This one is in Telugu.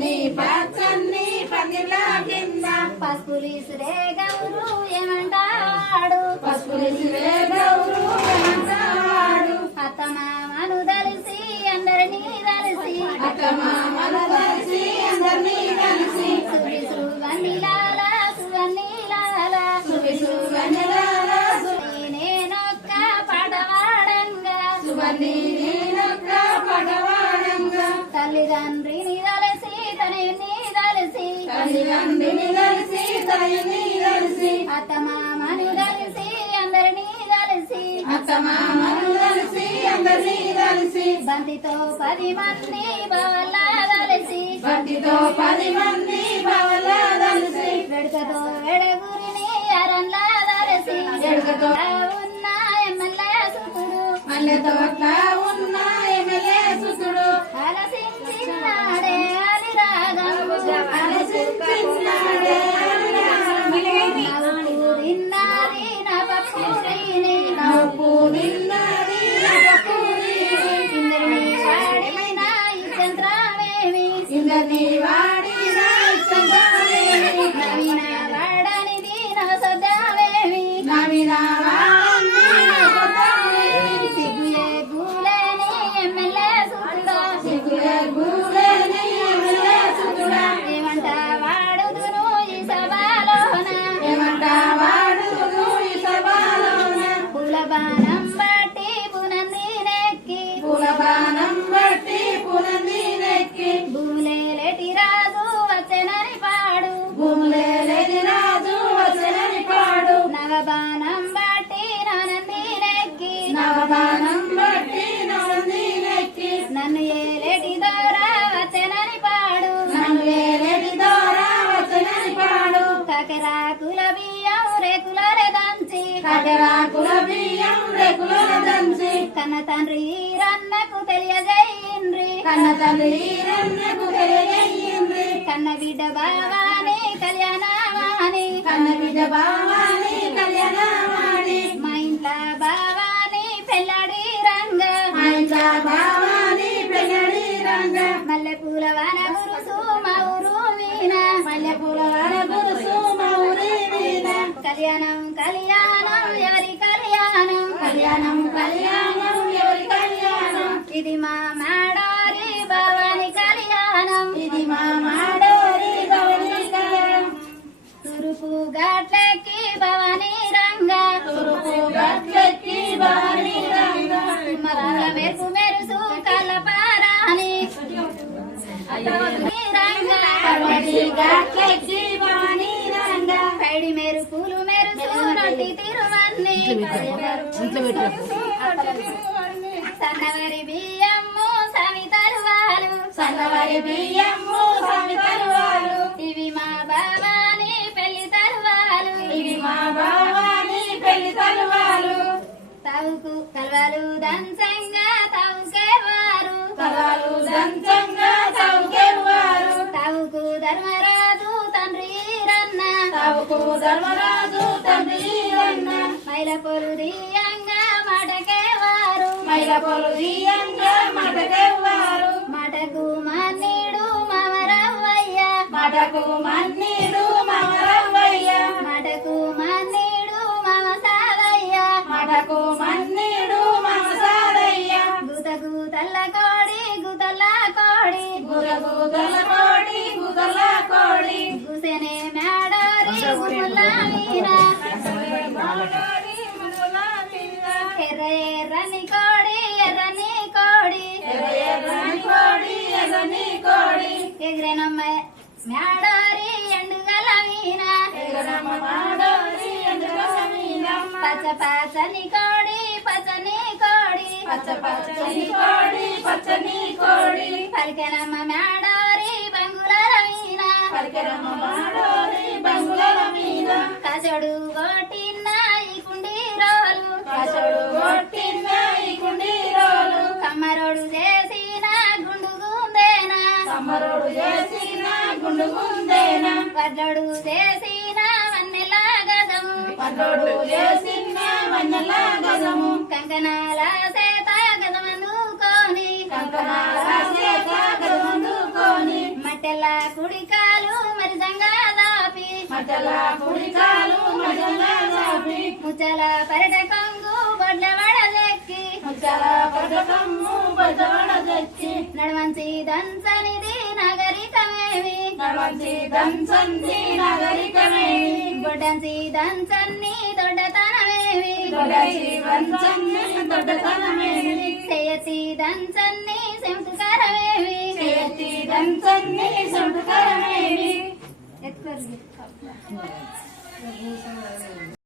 పచ్చని పచ్చని పందిర్ల కింద పసుపులీసురే గౌరు ఏమంటాడు? పసుపులిసిరే గౌరు అందరినీ కలిసి సువన్నీలాల. సువన్నీలాల సువి సువన్నెలాల నేనొక్క పడవాడంగా సువన్ని తల్లిదండ్రిని కలిసి తల్లిని కలిసి. అత్తమామని కలిసి అందరినీ కలిసి. అక్క మామలు కలిసి అందరినీ కలిసి. బంతితో పది మంది కలిసి. భక్తితో పది మంది బవల కలిసి. వెడుకతో వెడగురిని అరన్లా కలిసి. ఎడుకతో ఉన్న ఎమ్మెల్యే సుతుడు. మల్లె நீவா కటరాకుల బియ్యం రెకుల దంచి కన్న తండ్రి రన్నకు తెలియజేయండ్రి కన్న తల్లి రన్నకు తెలియజేయింది కన్న బిడ్డ బావాని కన్న బిడ్డ బావాని. కళ్యాణం కళ్యాణం ఎవరి కళ్యాణం? ఇది మా మాడారి భవాని కళ్యాణం. ఇది మా మాడోరి గౌరి కళ్యాణం. తూర్పు గట్లెక్కి భవాని రంగ. తూర్పు గట్లెక్కి బారి రంగ. మెరుపు మెరుసు కలపారాని రంగ. పర్వతి మెరుసు నొట్టి తిరువన్ని సన్నవరి బియ్యము సవితరువాలు సన్నవరి బియ్యము సమితరువాలు ఇవి మా భవాని పెళ్ళి తరువాలు. ఇవి మా బావాని పెళ్ళి తరువాలు. తవుకు కలవలు దంచంగా తవుకేవారు. తరాలు దంచంగా తవకు ధర్మరాజు తండ్రి మైల పొలు దియంగా మాటకేవారు. మైల పొలు దీయంగా మటకెవ్వారు మాటకు మన్నీడు మమరవ్వయ్య. మటకు మన్నీడు ఎర్రని కోడి ఎర్రని కోడి ఎర్రని కోడి. ఎర్రని కోడి ఎగిరెనమ్మ మేడోరి ఎండుగల వీణ పచ్చ పచ్చని కోడి పచ్చని కోడి. పచ్చ పచ్చని కోడి పచ్చని కోడి పలికెనమ్మ మేడోరి బంగుల వీణ పరికరమ్మ మాడోరి కమ్మరోడు చేసిన గుండు వడ్లడు చేసిన పడ్డోడు చేసిన కంకణాల సేత కంకణాల మట్టెల మట్టల కుడికాలు మరి దాపి. మటల కుడికాలు ముచ్చల పరట కొంగు బొడ్ల వడలెక్కి ముచ్చల బజవడ తెచ్చి నడవంచి దంచనిది నడవంచి దంచంది నాగరికమేమి బొడ్డంచి దంచన్ని దొడ్డతనమేవి దొడచి వంచంది దొడ్డతనమేమి చేయతి దంచన్ని శంకుకరమేవి చేయతి దంచంది సుడుకరమేమి ఎక్కువ